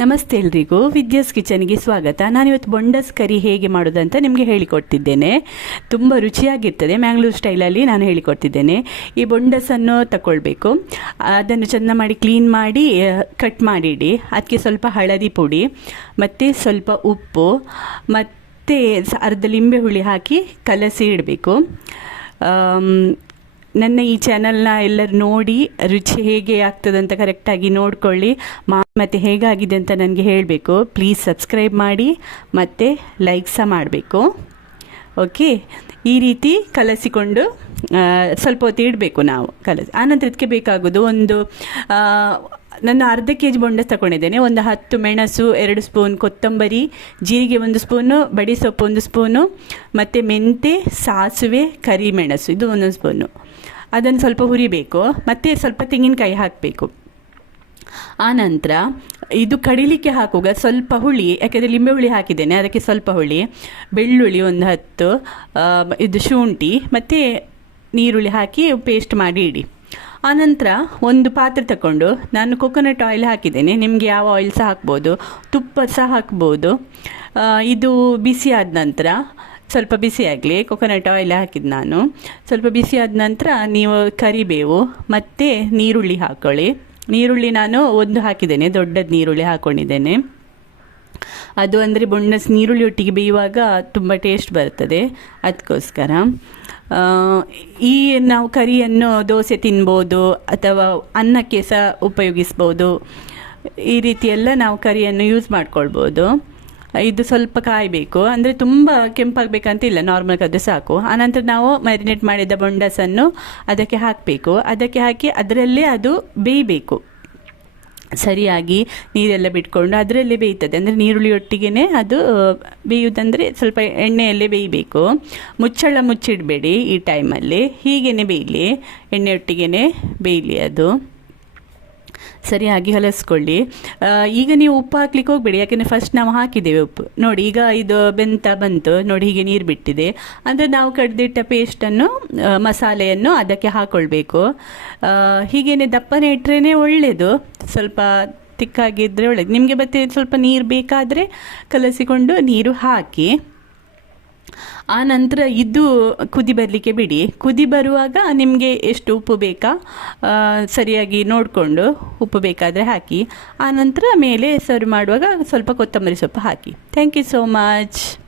ನಮಸ್ತೆ ಎಲ್ರಿಗೂ ವಿದ್ಯಾಸ್ ಕಿಚನ್ಗೆ ಸ್ವಾಗತ. ನಾನಿವತ್ತು ಬೊಂಡಸ್ ಕರಿ ಹೇಗೆ ಮಾಡೋದಂತ ನಿಮಗೆ ಹೇಳಿಕೊಡ್ತಿದ್ದೇನೆ. ತುಂಬ ರುಚಿಯಾಗಿರ್ತದೆ. ಮ್ಯಾಂಗ್ಳೂರ್ ಸ್ಟೈಲಲ್ಲಿ ನಾನು ಹೇಳಿಕೊಡ್ತಿದ್ದೇನೆ. ಈ ಬೊಂಡಸನ್ನು ತಗೊಳ್ಬೇಕು. ಅದನ್ನು ಚೆಂದ ಮಾಡಿ ಕ್ಲೀನ್ ಮಾಡಿ ಕಟ್ ಮಾಡಿಡಿ. ಅದಕ್ಕೆ ಸ್ವಲ್ಪ ಹಳದಿ ಪುಡಿ ಮತ್ತು ಸ್ವಲ್ಪ ಉಪ್ಪು ಮತ್ತು ಅರ್ಧ ಲಿಂಬೆ ಹುಳಿ ಹಾಕಿ ಕಲಸಿ ಇಡಬೇಕು. ನನ್ನ ಈ ಚಾನಲ್ನ ಎಲ್ಲರೂ ನೋಡಿ ರುಚಿ ಹೇಗೆ ಆಗ್ತದಂತ ಕರೆಕ್ಟಾಗಿ ನೋಡ್ಕೊಳ್ಳಿ. ಮತ್ತು ಹೇಗಾಗಿದೆ ಅಂತ ನನಗೆ ಹೇಳಬೇಕು. ಪ್ಲೀಸ್ ಸಬ್ಸ್ಕ್ರೈಬ್ ಮಾಡಿ ಮತ್ತು ಲೈಕ್ ಸಹ ಮಾಡಬೇಕು. ಓಕೆ, ಈ ರೀತಿ ಕಲಸಿಕೊಂಡು ಸ್ವಲ್ಪ ಹೊತ್ತು ಇಡಬೇಕು ನಾವು ಕಲಸಿ. ಆನಂತರ ಇದಕ್ಕೆ ಬೇಕಾಗೋದು ನಾನು ಅರ್ಧ ಕೆಜಿ ಬೊಂಡಸ್ ತಗೊಂಡಿದ್ದೇನೆ. ಒಂದು 10 ಮೆಣಸು, 2 ಸ್ಪೂನ್ ಕೊತ್ತಂಬರಿ, ಜೀರಿಗೆ 1 ಸ್ಪೂನು, ಬಡಿ ಸೊಪ್ಪು 1 ಸ್ಪೂನು, ಮತ್ತು ಮೆಂತೆ, ಸಾಸಿವೆ, ಕರಿಮೆಣಸು ಇದು 1 ಸ್ಪೂನು. ಅದನ್ನು ಸ್ವಲ್ಪ ಹುರಿಬೇಕು. ಮತ್ತು ಸ್ವಲ್ಪ ತೆಂಗಿನಕಾಯಿ ಹಾಕಬೇಕು. ಆನಂತರ ಇದು ಕಡಿಲಿಕ್ಕೆ ಹಾಕುವಾಗ ಸ್ವಲ್ಪ ಹುಳಿ, ಯಾಕೆಂದರೆ ಲಿಂಬೆ ಹುಳಿ ಹಾಕಿದ್ದೇನೆ, ಅದಕ್ಕೆ ಸ್ವಲ್ಪ ಹುಳಿ, ಬೆಳ್ಳುಳ್ಳಿ ಒಂದು 10, ಇದು ಶುಂಠಿ ಮತ್ತು ನೀರುಳ್ಳಿ ಹಾಕಿ ಪೇಸ್ಟ್ ಮಾಡಿ ಇಡಿ. ಆನಂತರ ಒಂದು ಪಾತ್ರೆ ತಗೊಂಡು ನಾನು ಕೊಕೊನಟ್ ಆಯಿಲ್ ಹಾಕಿದ್ದೇನೆ. ನಿಮಗೆ ಯಾವ ಆಯಿಲ್ ಸಹ ಹಾಕ್ಬೋದು, ತುಪ್ಪ ಸಹ ಹಾಕ್ಬೋದು. ಇದು ಬಿಸಿ ಆದ ನಂತರ ಸ್ವಲ್ಪ ಬಿಸಿ ಆಗಲಿ. ಕೊಕೊನಟ್ ಆಯಿಲ್ ಹಾಕಿದ್ದು ನಾನು. ಸ್ವಲ್ಪ ಬಿಸಿ ಆದ ನಂತರ ನೀವು ಕರಿಬೇವು ಮತ್ತು ನೀರುಳ್ಳಿ ಹಾಕ್ಕೊಳ್ಳಿ. ನೀರುಳ್ಳಿ ನಾನು 1 ಹಾಕಿದ್ದೇನೆ, ದೊಡ್ಡದು ನೀರುಳ್ಳಿ ಹಾಕ್ಕೊಂಡಿದ್ದೇನೆ. ಅದು ಅಂದರೆ ಬೊಂಡಸ್ ನೀರುಳ್ಳಿ ಒಟ್ಟಿಗೆ ಬೇಯುವಾಗ ತುಂಬ ಟೇಸ್ಟ್ ಬರ್ತದೆ, ಅದಕ್ಕೋಸ್ಕರ. ಈ ನಾವು ಕರಿಯನ್ನು ದೋಸೆ ತಿನ್ಬೋದು ಅಥವಾ ಅನ್ನಕ್ಕೆ ಸಹ ಉಪಯೋಗಿಸ್ಬೋದು. ಈ ರೀತಿಯೆಲ್ಲ ನಾವು ಕರಿಯನ್ನು ಯೂಸ್ ಮಾಡ್ಕೊಳ್ಬೋದು. ಇದು ಸ್ವಲ್ಪ ಕಾಯಬೇಕು, ಅಂದರೆ ತುಂಬ ಕೆಂಪಾಗಬೇಕಂತಿಲ್ಲ, ನಾರ್ಮಲ್ ಕದ್ದು ಸಾಕು. ಆನಂತರ ನಾವು ಮ್ಯಾರಿನೇಟ್ ಮಾಡಿದ ಬೊಂಡಸನ್ನು ಅದಕ್ಕೆ ಹಾಕಬೇಕು. ಅದಕ್ಕೆ ಹಾಕಿ ಅದರಲ್ಲೇ ಅದು ಬೇಯಬೇಕು. ಸರಿಯಾಗಿ ನೀರೆಲ್ಲ ಬಿಟ್ಕೊಂಡು ಅದರಲ್ಲೇ ಬೇಯ್ತದೆ. ಅಂದರೆ ನೀರುಳ್ಳಿ ಒಟ್ಟಿಗೆ ಅದು ಬೇಯುವುದಂದರೆ ಸ್ವಲ್ಪ ಎಣ್ಣೆಯಲ್ಲೇ ಬೇಯಬೇಕು. ಮುಚ್ಚಳ ಮುಚ್ಚಿಡಬೇಡಿ ಈ ಟೈಮಲ್ಲಿ, ಹೀಗೇ ಬೇಯಲಿ, ಎಣ್ಣೆಯೊಟ್ಟಿಗೆ ಬೇಯಲಿ. ಅದು ಸರಿಯಾಗಿ ಕಲಸ್ಕೊಳ್ಳಿ. ಈಗ ನೀವು ಉಪ್ಪು ಹಾಕ್ಲಿಕ್ಕೆ ಹೋಗಬೇಡಿ, ಯಾಕೆಂದರೆ ಫಸ್ಟ್ ನಾವು ಹಾಕಿದ್ದೇವೆ ಉಪ್ಪು. ನೋಡಿ ಈಗ ಇದು ಬಂತು ನೋಡಿ, ಹೀಗೆ ನೀರು ಬಿಟ್ಟಿದೆ. ಅಂದರೆ ನಾವು ಕಡ್ದಿಟ್ಟ ಪೇಸ್ಟನ್ನು, ಮಸಾಲೆಯನ್ನು ಅದಕ್ಕೆ ಹಾಕ್ಕೊಳ್ಬೇಕು. ಹೀಗೇನೆ ದಪ್ಪನೆ ಇಟ್ಟರೆ ಒಳ್ಳೆಯದು, ಸ್ವಲ್ಪ ತಿಕ್ಕಾಗಿದ್ದರೆ ಒಳ್ಳೆಯದು. ನಿಮಗೆ ಮತ್ತೆ ಸ್ವಲ್ಪ ನೀರು ಬೇಕಾದರೆ ಕಲಸಿಕೊಂಡು ನೀರು ಹಾಕಿ. ಆ ನಂತರ ಇದು ಕುದಿ ಬರಲಿಕ್ಕೆ ಬಿಡಿ. ಕುದಿ ಬರುವಾಗ ನಿಮಗೆ ಎಷ್ಟು ಉಪ್ಪು ಬೇಕಾ ಸರಿಯಾಗಿ ನೋಡಿಕೊಂಡು ಉಪ್ಪು ಬೇಕಾದರೆ ಹಾಕಿ. ಆನಂತರ ಮೇಲೆ ಸರ್ವ್ ಮಾಡುವಾಗ ಸ್ವಲ್ಪ ಕೊತ್ತಂಬರಿ ಸೊಪ್ಪು ಹಾಕಿ. Thank you so much.